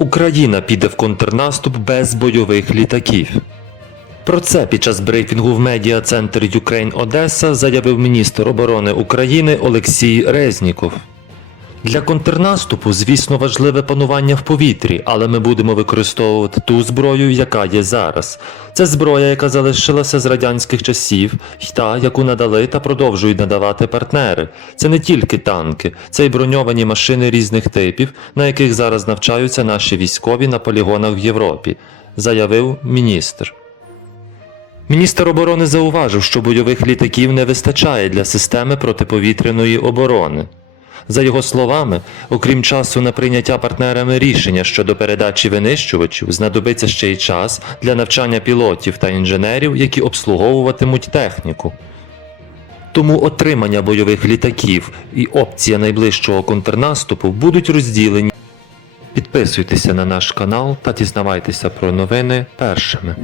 Україна піде в контрнаступ без бойових літаків. Про це під час брифінгу в медіа центр Юкрейн Одеса заявив міністр оборони України Олексій Резніков. Для контрнаступу, звісно, важливе панування в повітрі, але ми будемо використовувати ту зброю, яка є зараз. Це зброя, яка залишилася з радянських часів, й та, яку надали та продовжують надавати партнери. Це не тільки танки, це й броньовані машини різних типів, на яких зараз навчаються наші військові на полігонах в Європі, заявив міністр. Міністр оборони зауважив, що бойових літаків не вистачає для системи протиповітряної оборони. За його словами, окрім часу на прийняття партнерами рішення щодо передачі винищувачів, знадобиться ще й час для навчання пілотів та інженерів, які обслуговуватимуть техніку. Тому отримання бойових літаків і опція найближчого контрнаступу будуть розділені. Підписуйтеся на наш канал та дізнавайтеся про новини першими.